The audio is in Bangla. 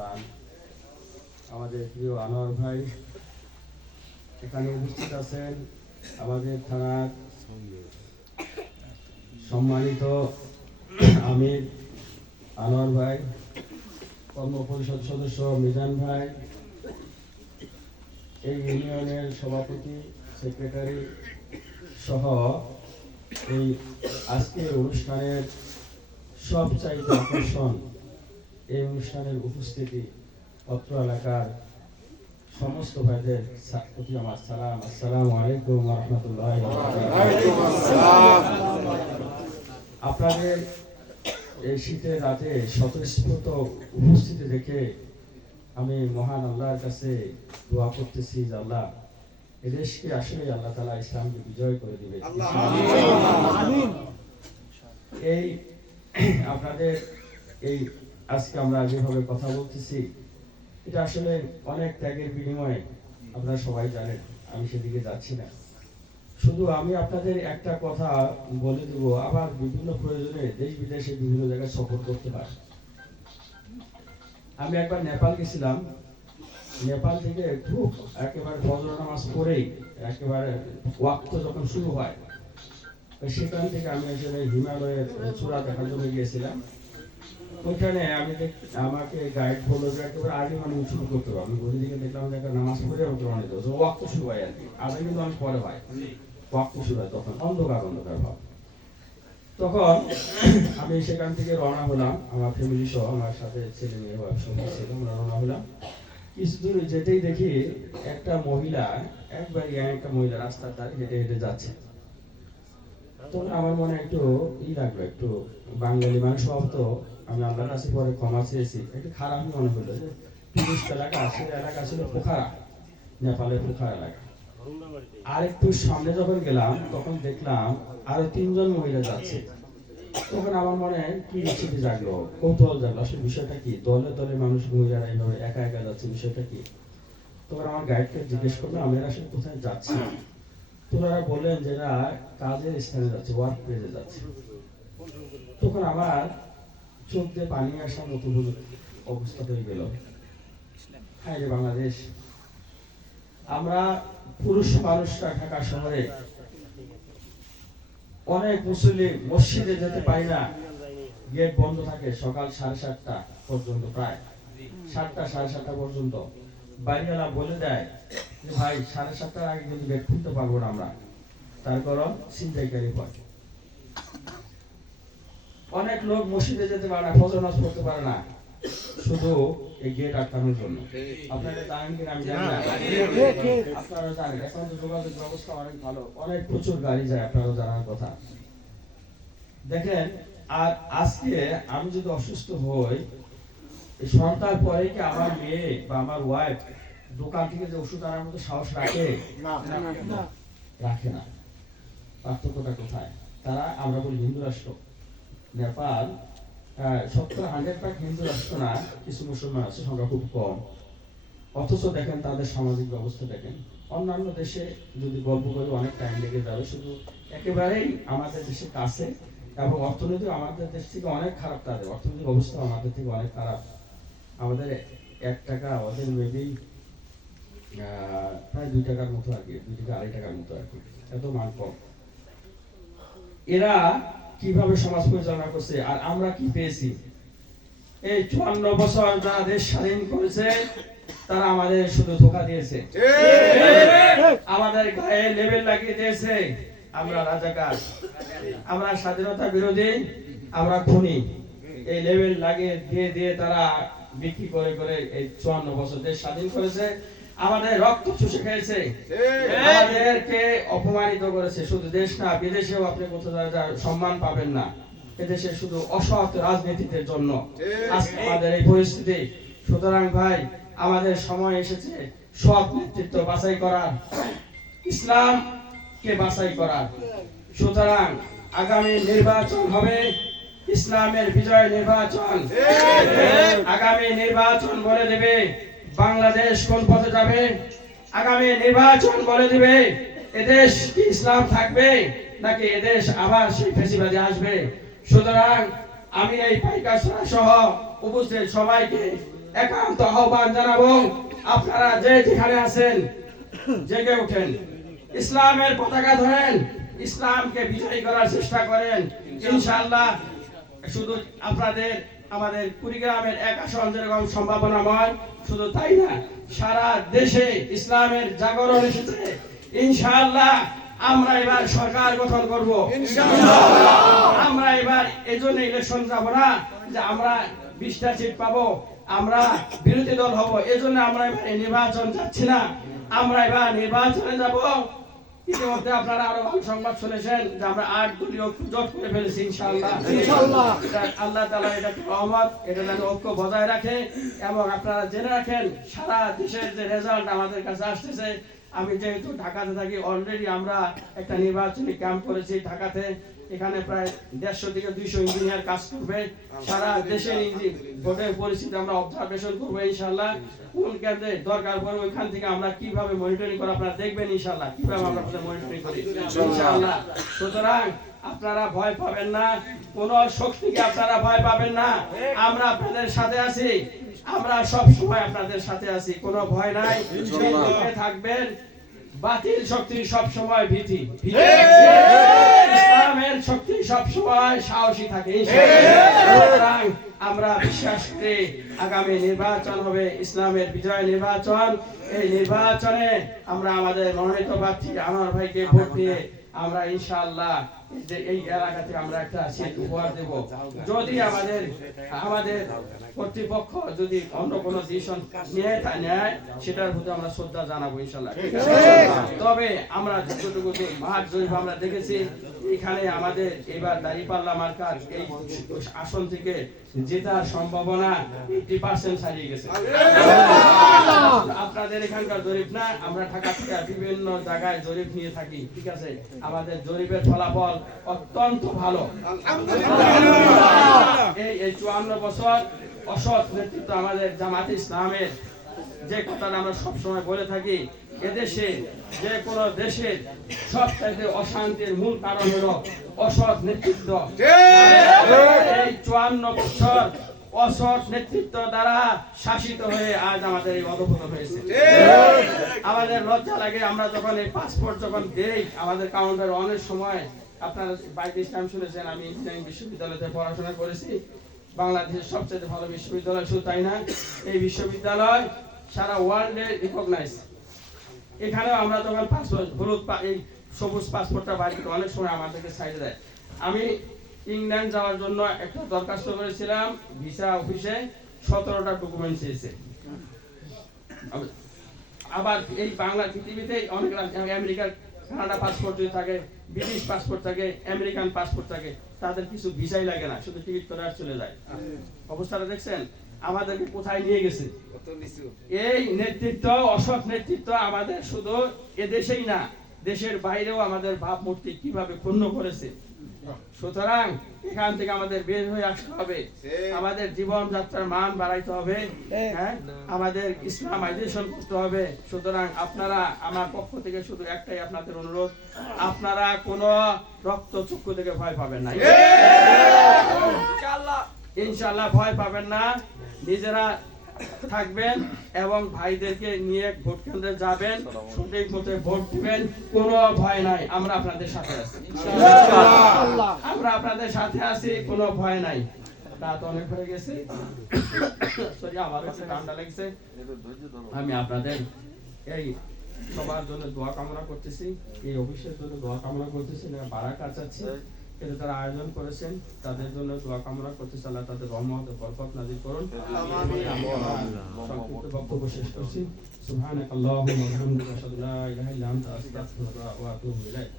প্রাণ আমাদের প্রিয় আনোয়ার ভাই এখানে উপস্থিত আছেন, আমাদের থানার সম্মানিত আমির আনোয়ার ভাই, কর্ম পরিষদ সদস্য মিজান ভাই, এই ইউনিয়নের সভাপতি সেক্রেটারি সহ এই আজকের অনুষ্ঠানের সবচাইতে আকর্ষণ এই অনুষ্ঠানের উপস্থিতি অত্র এলাকার সমস্ত ভাইদের প্রতি আমার সালাম। আসসালামু আলাইকুম ওয়া রাহমাতুল্লাহি ওয়া বারাকাতুহু। আপনাদের এই শীতের রাতে স্বতঃস্ফূর্ত উপস্থিতি দেখে আমি মহান আল্লাহর কাছে দোয়া করতেছি যে আল্লাহ এই দেশকে আসলে আল্লাহ তাআলা ইসলামকে বিজয় করে দিবে। এই আপনাদের এই আজকে আমরা যেভাবে কথা বলতেছি এটা আসলে অনেক ত্যাগের বিনিময়ে, আপনারা সবাই জানেন, আমি সেদিকে যাচ্ছি না। শুধু আমি আপনাদের একটা কথা বলে দেব, আবার বিভিন্ন প্রয়োজনে দেশ বিদেশে বিভিন্ন জায়গায় সফর করতে পারি। আমি একবার নেপাল গেছিলাম। নেপাল থেকে খুব একেবারে ফজর নামাজ পড়েই একেবারে ওয়াক্ত যখন শুরু হয় সেখান থেকে আমি আসলে হিমালয়ের চূড়া দেখার জন্য গিয়েছিলাম। ওইখানে আমাকে গাইড বললো যে একেবারে আগে মানে শুরু করতে হবে। আমি ওই দিকে দেখলাম যে একটা নামাজ পড়ে আমাকে রওনা দিতে হবে, ওয়াক্ত শুরু হয় আর কি। আগে কিন্তু অনেক পরে হয়, ওয়াক্ত শুরু হয় তখন অন্ধকার অন্ধকার ভাব। তখন আমি সেখান থেকে রওনা হলাম, আমার ফ্যামিলি সহ, আমার সাথে ছেলে মেয়ে সবাই ছিল, আমরা রওনা হলাম। কিছু দূর যেতেই দেখি একটা মহিলা, একবার একটা মহিলা রাস্তার ধারে হেঁটে হেঁটে যাচ্ছে। তখন আমার মনে একটু লাগলো, একটু বাঙালি মানুষ হওয়া, তো আমি আল্লাহর কাছে পরে ক্ষমা চেয়েছি, একটু খারাপই মনে হলো যে টুরিস্ট এলাকা, সে এলাকা ছিল পোখারা, নেপালের পোখারা এলাকা। আর একটু সামনে যখন গেলাম তখন দেখলাম আরো 3 জন মহিলা যাচ্ছে। তখন আমার মনে কি ইচ্ছে জাগলো, কৌতূহল জাগলো, আসলে বিষয়টা কি, দলে দলে মানুষ মহিলারা এইভাবে একা একা যাচ্ছে, বিষয়টা কি। তখন আমার গাইডকে জিজ্ঞেস করলাম আমরা আসলে কোথায় যাচ্ছি। তোরা বললেন যে এরা কাজের স্থানে যাচ্ছে, ওয়ার্ক প্লেসে যাচ্ছে। তখন আমার চোখ দিয়ে পানি আসার মতো অবস্থা হয়ে গেল। হায় রে বাংলাদেশ, আমরা পুরুষ মানুষরা ঢাকা শহরে অনেক মুসলিম মসজিদে যেতে পারি না, গেট বন্ধ থাকে সকাল 7:30 পর্যন্ত, প্রায় 7টা 7:30 পর্যন্ত। বাড়িওয়ালা বলে দেয় যে ভাই 7:30টার আগে কিন্তু গেট খুলতে পারবো না আমরা, তার কারণ ছিনতাইকারী হয়। অনেক লোক মসজিদে যেতে পারে না, ফজর নামাজ পড়তে পারে না, শুধু এই গেট আটকানোর জন্য। আপনারা জানেন কিনা আমি জানি না, আপনারা জানেন এখন তো যোগাযোগ ব্যবস্থা অনেক ভালো, অনেক প্রচুর গাড়ি যায়, আপনারা জানার কথা। দেখেন, আর আজকে আমি যদি অসুস্থ হই, সন্তান পরে কি আমার মেয়ে বা আমার ওয়াইফ দোকান থেকে যে ওষুধ আনার মতো সাহস রাখে? রাখে না। পার্থক্যটা কোথায়? তারা, আমরা বলি হিন্দু রাষ্ট্র, নেপাল 70-100% হিন্দু রাষ্ট্র না, কিছু মুসলমান আছে, সংখ্যা খুব কম। অথচ দেখেন তাদের সামাজিক ব্যবস্থা দেখেন। অন্যান্য দেশে যদি গল্প করে অনেক টাইম লেগে যাবে, শুধু একেবারেই আমাদের দেশের কাছে, এবং অর্থনীতি আমাদের দেশ থেকে অনেক খারাপ, তাদের অর্থনৈতিক অবস্থা আমাদের থেকে অনেক খারাপ। আমাদের 1 টাকা, ওদের মেবি প্রায় 2 টাকার মতো আর কি, 2 থেকে 2.5 টাকার মতো আর কি, এত মান কম। এরা কিভাবে সমাজ পরিচালনা করছে, আর আমরা কি পেয়েছি? এই 54 বছর যারা দেশ স্বাধীন করেছে তারা আমাদের শুধু ধোঁকা দিয়েছে, আমাদের গায়ে লেবেল লাগিয়ে দিয়েছে আমরা রাজাকার, আমরা স্বাধীনতা বিরোধী, আমরা খুনি। এই লেবেল লাগিয়ে দিয়ে দিয়ে তারা বিক্রি করে করে এই 54 বছর দেশ স্বাধীন করেছে, আমাদের রক্ত চুষে খেয়েছে, আমাদেরকে অপমানিত করেছে। শুধু দেশ না, বিদেশেও আপনি কোথাও সম্মান পাবেন না। এদেশে শুধু অসৎ রাজনীতির জন্য আজকে আমাদের এই পরিস্থিতি। সুতরাং ভাই, আমাদের সময় এসেছে সৎ নেতৃত্ব বাছাই করার, ইসলামকে বাছাই করার। সুতরাং আগামী নির্বাচন হবে ইসলামের বিজয় নির্বাচন। আগামী নির্বাচন বলে দেবে বাংলাদেশ কোন পথে যাবে। আগামী নির্বাচন বলে দিবে এদেশ কি ইসলাম থাকবে নাকি এদেশ আবার সেই ফ্যাসিবাদী আসবে। সুতরাং আমি এই পাইকারছড়া সহ উপস্থিত সবাইকে একান্ত আহ্বান জানাবো, আপনারা যে যেখানে আছেন জেগে ওঠেন, ইসলামের পতাকা ধরেন, ইসলামকে বিজয়ী করার চেষ্টা করেন। ইনশাআল্লাহ শুধু আপনাদের আমাদের কুড়িগ্রামের এক আসন যেরকম সম্ভাবনাময়, শুধু তাই না, সারা দেশে ইসলামের জাগরণ এসেছে। ইনশাআল্লাহ আমরা এবার সরকার গঠন করব। আমরা এবার এজন্য ইলেকশন যাব না যে আমরা 20টা সিট পাবো, আমরা বিরোধী দল হব, এজন্য আমরা এবার নির্বাচন যাচ্ছি না। আমরা এবার নির্বাচনে যাব। ইতিমধ্যে আপনারা আরো ভালো সংবাদ শুনেছেন যে আমরা 8 দলীয় জোট করে ফেলেছি। ইনশাআল্লাহ আল্লাহ তাআলা এটা রহমত, এটা যেন ঐক্য বজায় রাখে। এবং আপনারা জেনে রাখেন, সারা দেশের যে রেজাল্ট আমাদের কাছে আসতেছে, আমি যেহেতু ঢাকাতে থাকি, অলরেডি আমরা একটা নির্বাচনী ক্যাম্প করেছি ঢাকাতে। এখানে প্রায় 150 থেকে 200 ইঞ্জিনিয়ার কাজ করবে। সারা দেশের ভোটের পরিস্থিতি আমরা অবজারভেশন করবো ইনশাআল্লাহ। কোন কেন্দ্রে দরকার পড়ে ওইখান থেকে আমরা কিভাবে মনিটরিং করে আপনারা দেখবেন ইনশাআল্লাহ, কিভাবে আমরা মনিটরিং করি ইনশাআল্লাহ। সুতরাং আপনারা ভয় পাবেন না, কোন শক্তিকে আপনারা ভয় পাবেন না। আমরা আপনাদের সাথে আছি, আমরা সব সময় আপনাদের সাথে আছি, কোনো ভয় নাই। থাকবেন, বাতিল শক্তি সব সময় ভীতি, ইসলামের শক্তি সব সময় সাহসী থাকে। সুতরাং আমরা বিশ্বাস করি আগামী নির্বাচন হবে ইসলামের বিজয় নির্বাচন। এই নির্বাচনে আমরা আমাদের মনোনীত প্রার্থী আনোয়ার ভাইকে ভোট দিয়ে আমরা ইনশাআল্লাহ এই এলাকাতে আমরা একটা সিট উপহার দেব। যদি আমাদের কর্তৃপক্ষ যদি অন্য কোনো ডিসিশন নেয়, সেটার প্রতি আমরা শ্রদ্ধা জানাবো ইনশাআল্লাহ। তবে আমরা যতটুকু মাঠ জরিপ আমরা দেখেছি, এখানে আমাদের এবার দাঁড়িপাল্লা মার্কার এই আসন থেকে জেতার সম্ভাবনা 80% ছাড়িয়ে গেছে। আপনাদের এখানকার জরিপ না, আমরা ঢাকা থেকে বিভিন্ন জায়গায় জরিপ নিয়ে থাকি, ঠিক আছে? আমাদের জরিপের ফলাফল অত্যন্ত ভালো। এই 54 বছর অসৎ নেতৃত্ব আমাদের জামাতে ইসলামের, যে কথাটা আমরা সবসময় বলে থাকি, এদেশে যে কোনো দেশের সবচেয়ে অশান্তির মূল কারণ হলো অসৎ নেতৃত্ব। এই 54 বছর অসৎ নেতৃত্ব দ্বারা শাসিত হয়ে আজ আমাদের এই অধঃপতন হয়েছে। আমাদের লজ্জা লাগে, আমরা যখন এই পাসপোর্ট যখন দেই আমাদের কাউন্টারে, অনেক সময় আপনারা বাইক ইসলাম শুনেছেন, আমি ইঞ্জিনিয়ারিং বিশ্ববিদ্যালয়তে পড়াশোনা করেছি, বাংলাদেশের সবচেয়ে ভালো বিশ্ববিদ্যালয়। শুধু তাই না, এই বিশ্ববিদ্যালয় সারা ওয়ার্ল্ডে রিকগনাইজ। এখানেও আমরা যখন পাসপোর্ট হলুদ এই সবুজ পাসপোর্টটা বাইরে অনেক সময় আমাদেরকে সাইডে দেয়। আমি ইংল্যান্ড যাওয়ার জন্য একটা দরখাস্ত করেছিলাম ভিসা অফিসে, 17টা ডকুমেন্ট চেয়েছে। আবার এই বাংলা পৃথিবীতে অনেক আমেরিকার কানাডা পাসপোর্ট যদি থাকে, ব্রিটিশ পাসপোর্ট থাকে, আমেরিকান পাসপোর্ট থাকে, তাদের কিছু ভিসাই লাগে না, শুধু টিকিট করে আর চলে যায়। অবস্থাটা দেখছেন আমাদেরকে কোথায় নিয়ে গেছে। এই নেতৃত্ব, অসৎ নেতৃত্ব আমাদের শুধু এদেশেই না, দেশের বাইরেও আমাদের ভাবমূর্তি কিভাবে ক্ষুণ্ণ করেছে। সুতরাং এখান থেকে আমাদের বের হয়ে আসতে হবে, আমাদের জীবনযাত্রার মান বাড়াইতে হবে, হ্যাঁ, আমাদের ইসলামাইজেশন করতে হবে। সুতরাং আপনারা, আমার পক্ষ থেকে শুধু একটাই আপনাদের অনুরোধ, আপনারা কোনো রক্ত চক্ষু থেকে ভয় পাবেন না, ইনশাআল্লাহ ভয় পাবেন না। নিজেরা থাকবেন এবং ভাইদেরকে নিয়ে ভোট কেন্দ্রে যাবেন, সঠিক মতো ভোট দিবেন, কোনো ভয় নাই। আমরা আপনাদের সাথে আছি, আমরা আপনাদের সাথে আছি, কোনো ভয় নাই। রাত অনেক হয়ে গেছে, সরি আমার কাছে ঠান্ডা লাগছে। আমি আপনাদের এই সবার জন্য দোয়া কামনা করতেছি, এই অফিসের জন্য দোয়া কামনা করতেছি, বারাকাত চাচ্ছি। এটা যারা আয়োজন করেছেন তাদের জন্য দোয়া কামনা করতেছি, আল্লাহ তাদের রহমত ও বরকত নাযিল করুন। সংক্ষিপ্ত বক্তব্য শেষ করছি। সুবহানাকাল্লাহুম্মা ওয়া বিহামদিকা আশহাদু আল্লা ইলাহা ইল্লা আনতা আস্তাগফিরুকা ওয়া আতুবু ইলাইক।